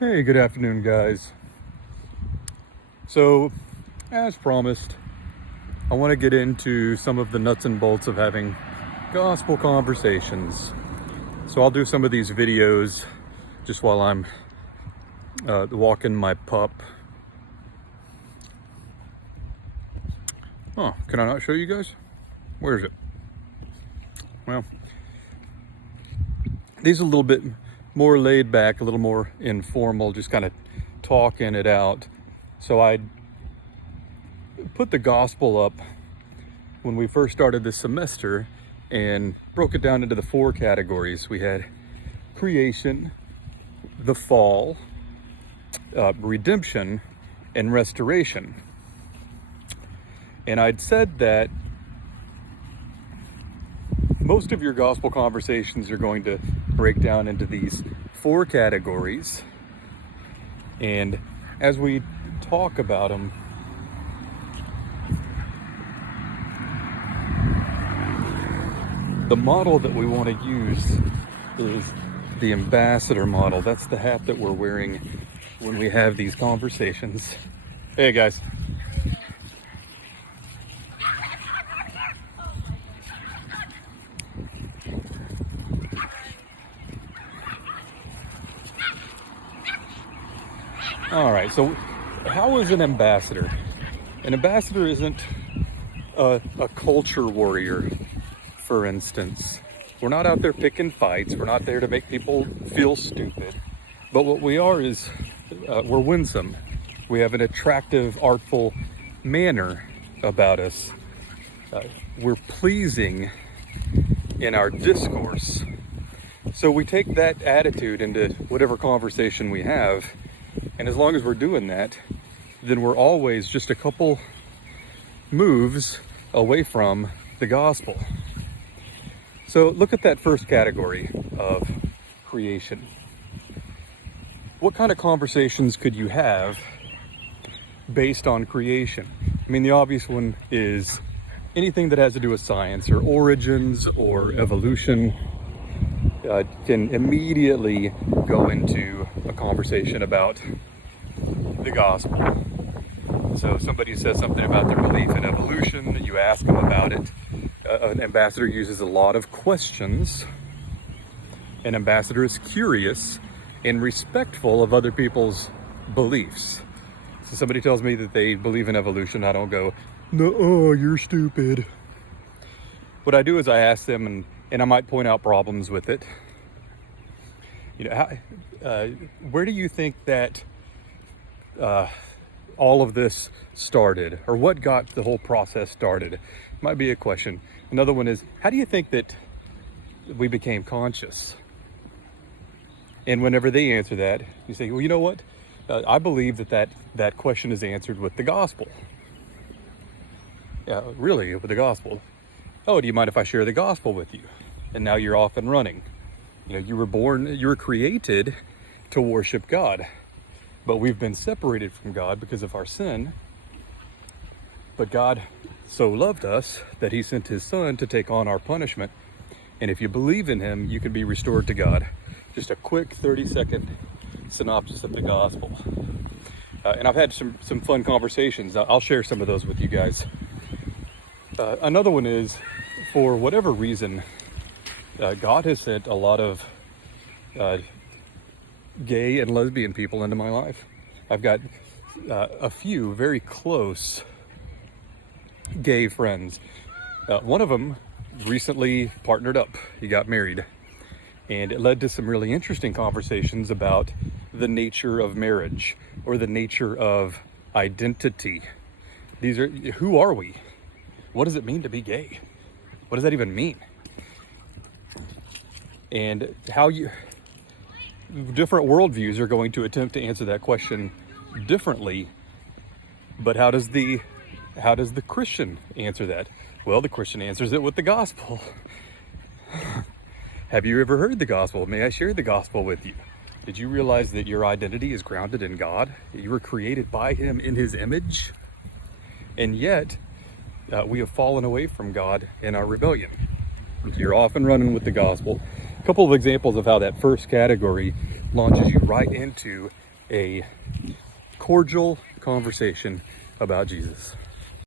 Hey, good afternoon, guys. So, as promised, I want to get into some of the nuts and bolts of having gospel conversations. So I'll do some of these videos just while I'm walking my pup. Oh, can I not show you guys? Where is it? Well, these are a little bit more laid back, a little more informal, just kind of talking it out. So I put the gospel up when we first started this semester and broke it down into the 4 categories. We had creation, the fall, redemption, and restoration. And I'd said that most of your gospel conversations are going to break down into these 4 categories. And as we talk about them, the model that we want to use is the ambassador model. That's the hat that we're wearing when we have these conversations. Hey guys. All right, so how is an ambassador? An ambassador isn't a culture warrior, for instance. We're not out there picking fights. We're not there to make people feel stupid. But what we are is we're winsome. We have an attractive, artful manner about us. We're pleasing in our discourse. So we take that attitude into whatever conversation we have. And as long as we're doing that, then we're always just a couple moves away from the gospel. So look at that first category of creation. What kind of conversations could you have based on creation? I mean, the obvious one is anything that has to do with science or origins or evolution can immediately go into a conversation about the gospel. So somebody says something about their belief in evolution, you ask them about it. An ambassador uses a lot of questions. An ambassador is curious and respectful of other people's beliefs. So somebody tells me that they believe in evolution, I don't go, no, you're stupid. What I do is I ask them, and I might point out problems with it. You know, where do you think that all of this started, or what got the whole process started? Might be a question. Another one is, how do you think that we became conscious? And whenever they answer that, you say, well, you know what? I believe that question is answered with the gospel. Yeah, really, with the gospel. Oh, do you mind if I share the gospel with you? And now you're off and running. You know, you were created to worship God. But we've been separated from God because of our sin. But God so loved us that he sent his son to take on our punishment. And if you believe in him, you can be restored to God. Just a quick 30-second synopsis of the gospel. And I've had some fun conversations. I'll share some of those with you guys. Another one is, for whatever reason, God has sent a lot of gay and lesbian people into my life. I've got a few very close gay friends. One of them recently partnered up. He got married. And it led to some really interesting conversations about the nature of marriage or the nature of identity. Who are we? What does it mean to be gay? What does that even mean? And different worldviews are going to attempt to answer that question differently. But how does the Christian answer that? Well, the Christian answers it with the gospel. Have you ever heard the gospel? May I share the gospel with you? Did you realize that your identity is grounded in God? You were created by him in his image? And yet, we have fallen away from God in our rebellion. You're off and running with the gospel. A couple of examples of how that first category launches you right into a cordial conversation about Jesus.